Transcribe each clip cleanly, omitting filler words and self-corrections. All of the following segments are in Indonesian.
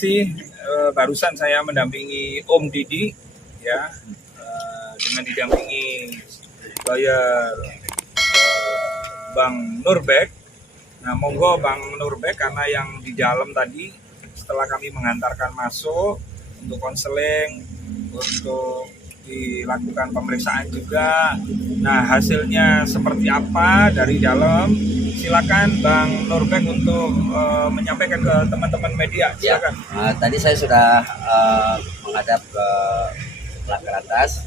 kasih. Barusan saya mendampingi Om Didi, ya, dengan didampingi lawyer Bang Nurbek. Nah, monggo Bang Nurbek, karena yang di dalam tadi setelah kami mengantarkan masuk untuk konseling, untuk dilakukan pemeriksaan juga. Nah, hasilnya seperti apa dari dalam? Silakan Bang Nurbek untuk menyampaikan ke teman-teman media. Silakan. Ya, tadi saya sudah menghadap ke Lantas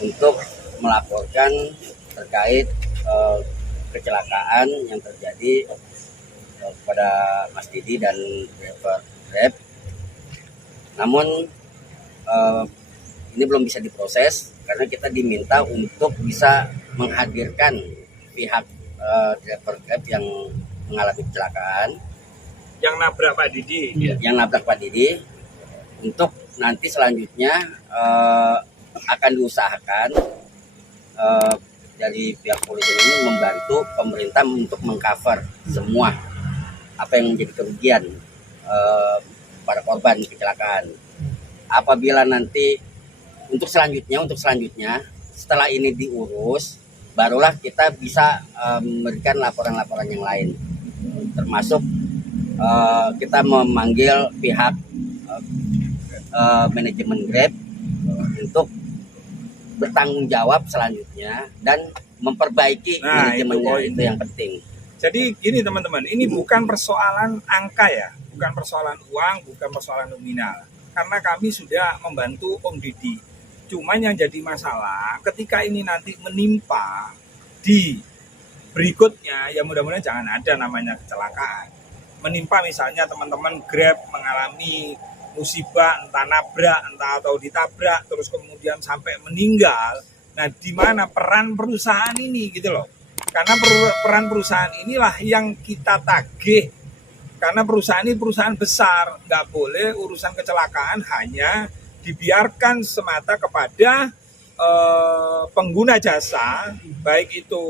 untuk melaporkan terkait kecelakaan yang terjadi kepada Mas Didi dan driver Grab. Namun ini belum bisa diproses karena kita diminta untuk bisa menghadirkan pihak driver Grab yang mengalami kecelakaan, yang nabrak Pak Didi. Yang nabrak Pak Didi, untuk nanti selanjutnya akan diusahakan dari pihak polisi ini membantu pemerintah untuk mengcover semua apa yang menjadi kerugian para korban kecelakaan. Apabila nanti untuk selanjutnya setelah ini diurus, barulah kita bisa memberikan laporan-laporan yang lain, termasuk kita memanggil pihak manajemen Grab untuk bertanggung jawab selanjutnya dan memperbaiki manajemennya, itu yang penting. Jadi gini teman-teman, ini bukan persoalan angka ya, bukan persoalan uang, bukan persoalan nominal. Karena kami sudah membantu Om Didi. Cuman yang jadi masalah ketika ini nanti menimpa di berikutnya, ya mudah-mudahan jangan ada namanya kecelakaan. Menimpa misalnya teman-teman Grab mengalami musibah, entah nabrak, entah atau ditabrak, terus kemudian sampai meninggal. Nah, di mana peran perusahaan ini gitu loh. Karena peran perusahaan inilah yang kita tagih. Karena perusahaan ini perusahaan besar, nggak boleh urusan kecelakaan hanya dibiarkan semata kepada pengguna jasa, baik itu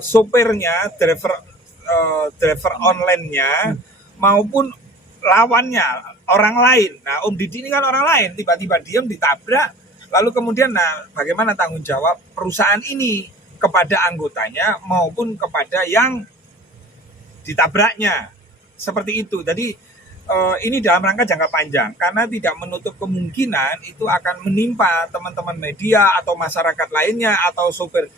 sopirnya, driver online-nya, maupun lawannya, orang lain. Nah, Om Didi ini kan orang lain, tiba-tiba diam ditabrak, lalu kemudian bagaimana tanggung jawab perusahaan ini kepada anggotanya maupun kepada yang ditabraknya, seperti itu. Jadi ini dalam rangka jangka panjang, karena tidak menutup kemungkinan itu akan menimpa teman-teman media atau masyarakat lainnya atau sopir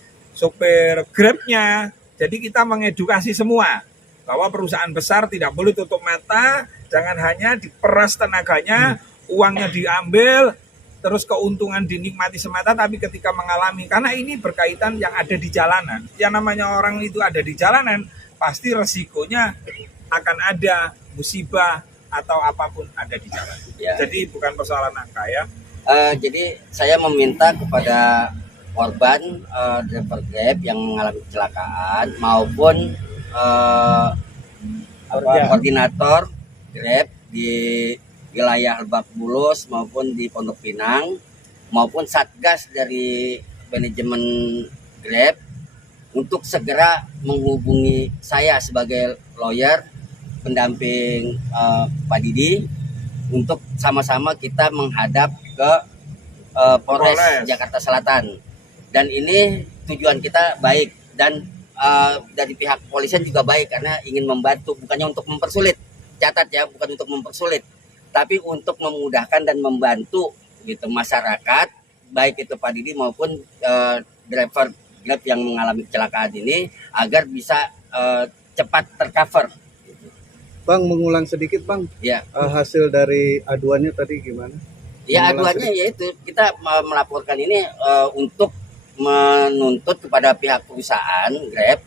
Grab-nya. Jadi kita mengedukasi semua bahwa perusahaan besar tidak boleh tutup mata, jangan hanya diperas tenaganya, uangnya diambil, terus keuntungan dinikmati semata, tapi ketika mengalami, karena ini berkaitan yang ada di jalanan. Yang namanya orang itu ada di jalanan, pasti resikonya akan ada musibah atau apapun ada di jalan. Ya. Jadi bukan persoalan angka ya. Jadi saya meminta kepada korban driver Grab yang mengalami kecelakaan maupun koordinator Grab di wilayah Lebak Bulus maupun di Pondok Pinang maupun satgas dari manajemen Grab untuk segera menghubungi saya sebagai lawyer pendamping Pak Didi untuk sama-sama kita menghadap ke Polres Jakarta Selatan. Dan ini tujuan kita baik dan dari pihak kepolisian juga baik karena ingin membantu, bukannya untuk mempersulit. Catat ya, bukan untuk mempersulit, tapi untuk memudahkan dan membantu gitu masyarakat, baik itu Pak Didi maupun driver Grab yang mengalami kecelakaan ini agar bisa cepat tercover. Bang, mengulang sedikit Bang, ya. Hasil dari aduannya tadi gimana? Ya, aduannya yaitu kita melaporkan ini untuk menuntut kepada pihak perusahaan Grab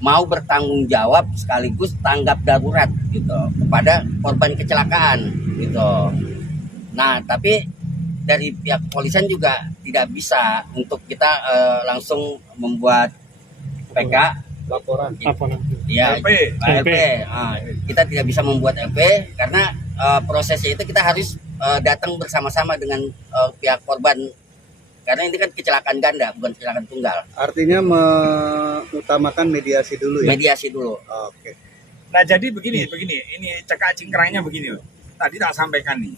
mau bertanggung jawab sekaligus tanggap darurat gitu kepada korban kecelakaan gitu. Nah, tapi dari pihak kepolisian juga tidak bisa untuk kita langsung membuat PK laporan. Ya, LP. Kita tidak bisa membuat LP karena prosesnya itu kita harus datang bersama-sama dengan pihak korban. Karena ini kan kecelakaan ganda, bukan kecelakaan tunggal. Artinya mengutamakan mediasi dulu ya? Mediasi dulu. Oke. Nah jadi begini, ini cekak cingkrangnya begini loh. Tadi tak sampaikan nih.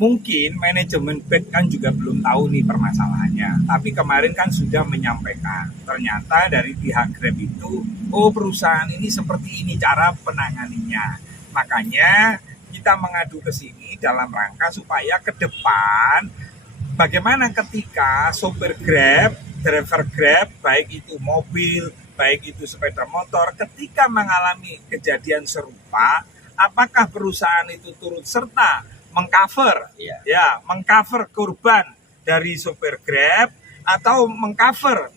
Mungkin manajemen BET kan juga belum tahu nih permasalahannya. Tapi kemarin kan sudah menyampaikan. Ternyata dari pihak Grab itu, oh perusahaan ini seperti ini cara penanganinya. Makanya kita mengadu ke sini dalam rangka supaya ke depan bagaimana ketika sopir Grab, driver Grab, baik itu mobil, baik itu sepeda motor, ketika mengalami kejadian serupa, apakah perusahaan itu turut serta mengcover, mengcover korban dari sopir Grab atau mengcover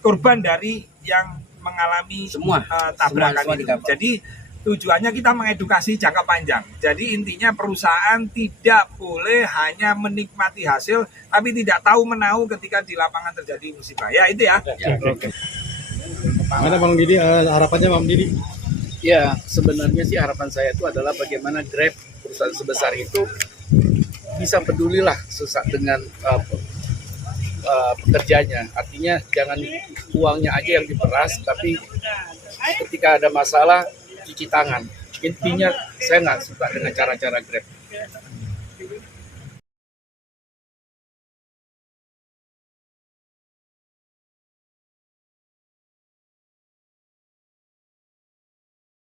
korban dari yang mengalami Semua. tabrakan Semua itu. di-cover. Jadi tujuannya kita mengedukasi jangka panjang. Jadi intinya perusahaan tidak boleh hanya menikmati hasil, tapi tidak tahu menahu ketika di lapangan terjadi musibah. Ya itu ya. Mana Bang Didi, harapannya Bang Didi? Ya, sebenarnya sih harapan saya itu adalah bagaimana Grab, perusahaan sebesar itu, bisa pedulilah dengan pekerjanya. Artinya jangan uangnya aja yang diperas, tapi ketika ada masalah cuci tangan. Intinya saya nggak suka dengan cara-cara Grab.